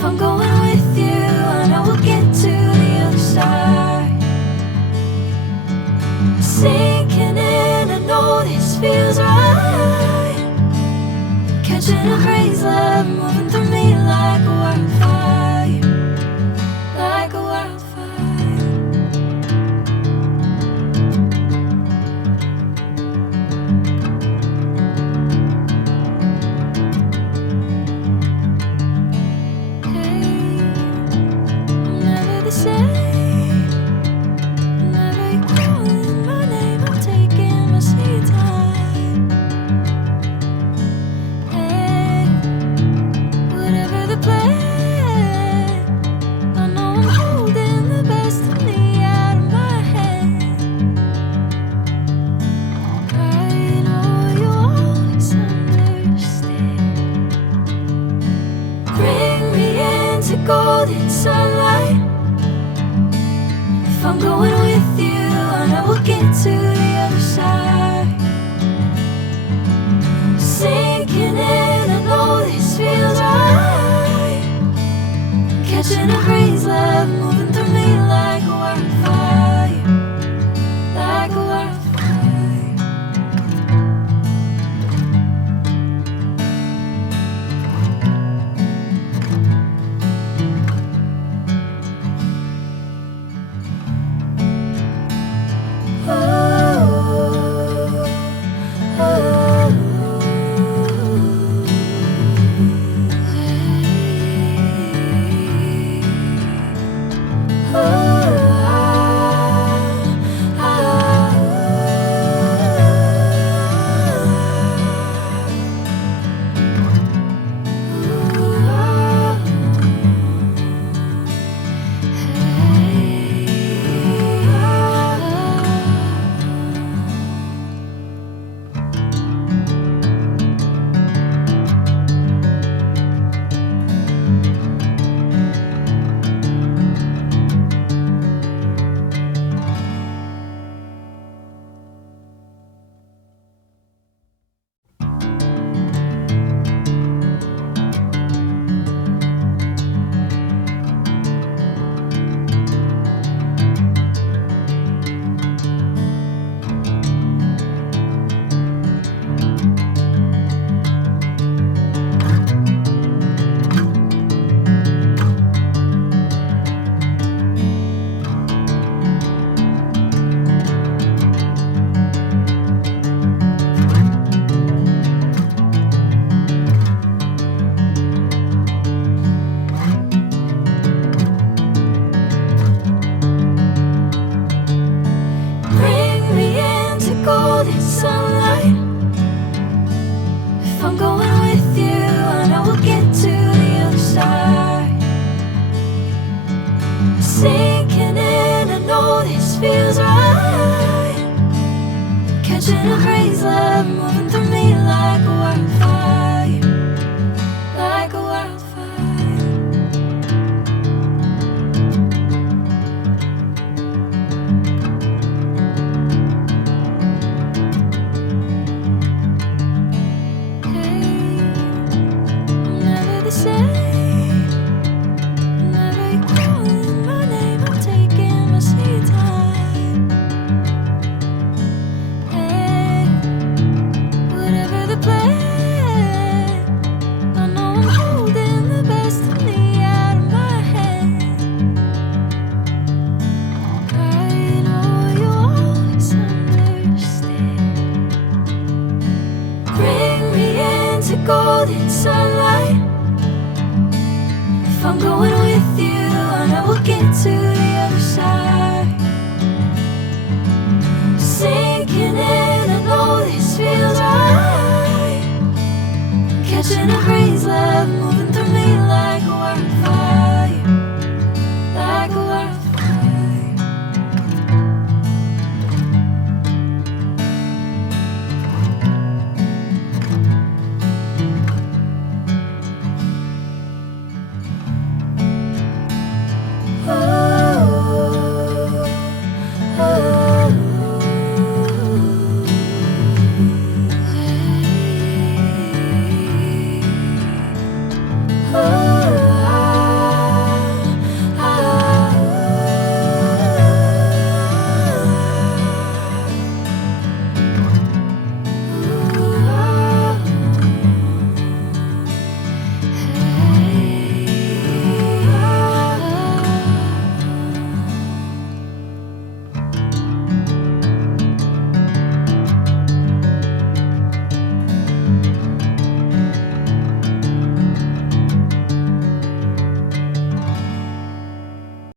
If I'm going with you, I know we'll get to the other side. Sinking in, I know this feels right. Catching a crazy love, moving through me like a wildfire, like a wildfire. Golden sunlight. If I'm going with you, I know we'll get to the other side. Sinking in, I know this feels right. Catching a crazy love, moving through me like a wildfire, like a wildfire. Sinking in, I know this feels right. Catching a crazy love, moving through me like a wildfire, like a wildfire. Hey, I'm never the same. Golden sunlight. If I'm going with you, I know we'll get to the other side. Sinking in, I know this feels right. Catching a crazy love.